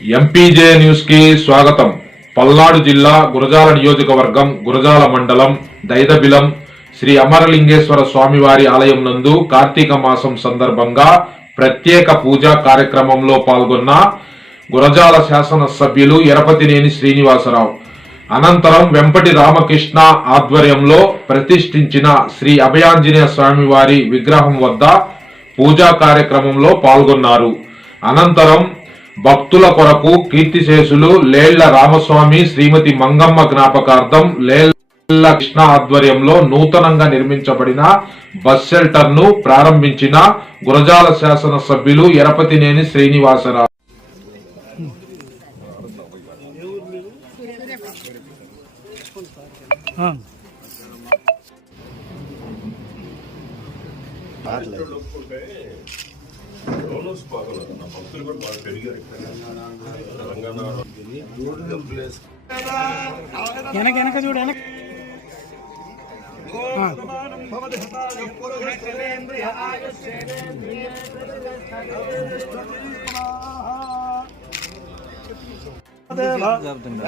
MPJ న్యూస్కి స్వాగతం. పల్నాడు జిల్లా గురజాల నియోజకవర్గం గురజాల మండలం దైదబిలం శ్రీ అమరలింగేశ్వర స్వామివారి ఆలయం నందు కార్తీక మాసం సందర్భంగా ప్రత్యేక పూజా కార్యక్రమంలో పాల్గొన్న గురజాల శాసన సభ్యులు ఎరపతినేని శ్రీనివాసరావు. అనంతరం వెంపటి రామకృష్ణ ఆధ్వర్యంలో ప్రతిష్ఠించిన శ్రీ అభయాంజనేయ స్వామివారి విగ్రహం వద్ద పూజా కార్యక్రమంలో పాల్గొన్నారు. అనంతరం భక్తుల కొరకు కీర్తిశేషులు లేళ్ళ రామస్వామి శ్రీమతి మంగమ్మ జ్ఞాపకార్థం లేళ్ళ కృష్ణ ఆధ్వర్యంలో నూతనంగా నిర్మించబడిన బస్ షెల్టర్ను ప్రారంభించిన గురజాల శాసన సభ్యులు ఎరపతినేని శ్రీనివాసరావు. వెనక వెనక చూడు వెనక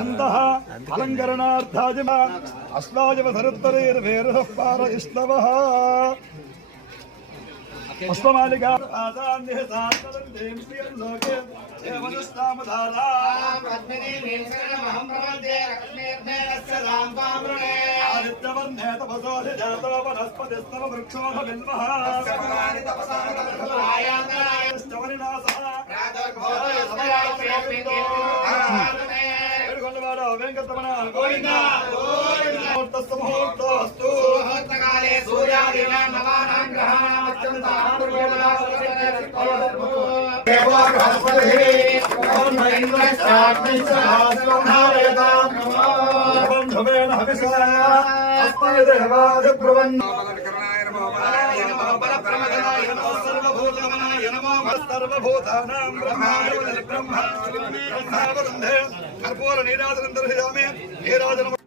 ఎంతః అలంకరణార్థాయ అశ్వాయ ధరుత్తరైర్వేరుః పారయిష్ణవः పుష్పమాలికా ఆదాన్యహతాన్నందేం శ్రియం లోకే దేవదస్తామధారా ఆదిత్యవర్ణే తపసో జాతో వనస్పతిస్తవ ఏడుకొండవాడ వెంకటరమణ గోవింద. ముహూర్తస్తు ముహూర్తోస్తు. అస్మై सर्वभूतानां ब्रह्माय ब्रह्मा कर्पूरनीराजनं दर्शयामि नीराजनम्